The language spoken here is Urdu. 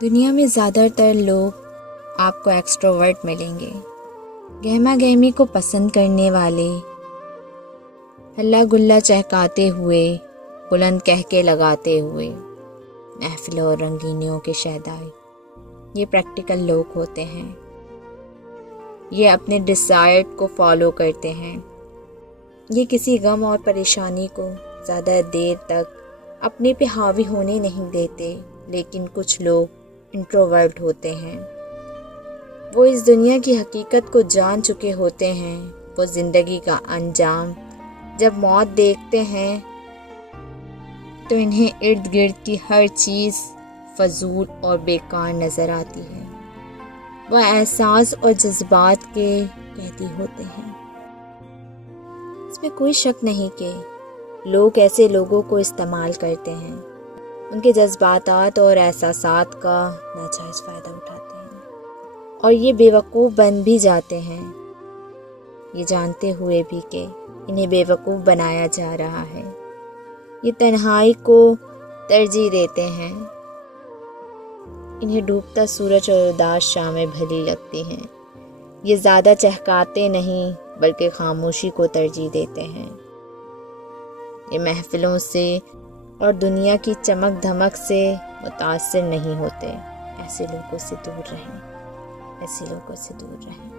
دنیا میں زیادہ تر لوگ آپ کو ایکسٹروورٹ ملیں گے، گہما گہمی کو پسند کرنے والے، ہلا گلا چہکاتے ہوئے، بلند کہکے لگاتے ہوئے، محفلوں اور رنگینیوں کے شہدائی۔ یہ پریکٹیکل لوگ ہوتے ہیں، یہ اپنے ڈیزائر کو فالو کرتے ہیں، یہ کسی غم اور پریشانی کو زیادہ دیر تک اپنے پہ حاوی ہونے نہیں دیتے۔ لیکن کچھ لوگ انٹروورٹ ہوتے ہیں، وہ اس دنیا کی حقیقت کو جان چکے ہوتے ہیں۔ وہ زندگی کا انجام جب موت دیکھتے ہیں تو انہیں ارد گرد کی ہر چیز فضول اور بیکار نظر آتی ہے۔ وہ احساس اور جذبات کے قیدی ہوتے ہیں۔ اس میں کوئی شک نہیں کہ لوگ ایسے لوگوں کو استعمال کرتے ہیں، ان کے جذبات اور احساسات کا ناجائز فائدہ اٹھاتے ہیں، اور یہ بے وقوف بن بھی جاتے ہیں، یہ جانتے ہوئے بھی کہ انہیں بے وقوف بنایا جا رہا ہے۔ یہ تنہائی کو ترجیح دیتے ہیں، انہیں ڈوبتا سورج اور اداس شامیں بھلی لگتی ہیں۔ یہ زیادہ چہکاتے نہیں بلکہ خاموشی کو ترجیح دیتے ہیں۔ یہ محفلوں سے اور دنیا کی چمک دھمک سے متاثر نہیں ہوتے۔ ایسے لوگوں سے دور رہیں، ایسے لوگوں سے دور رہیں۔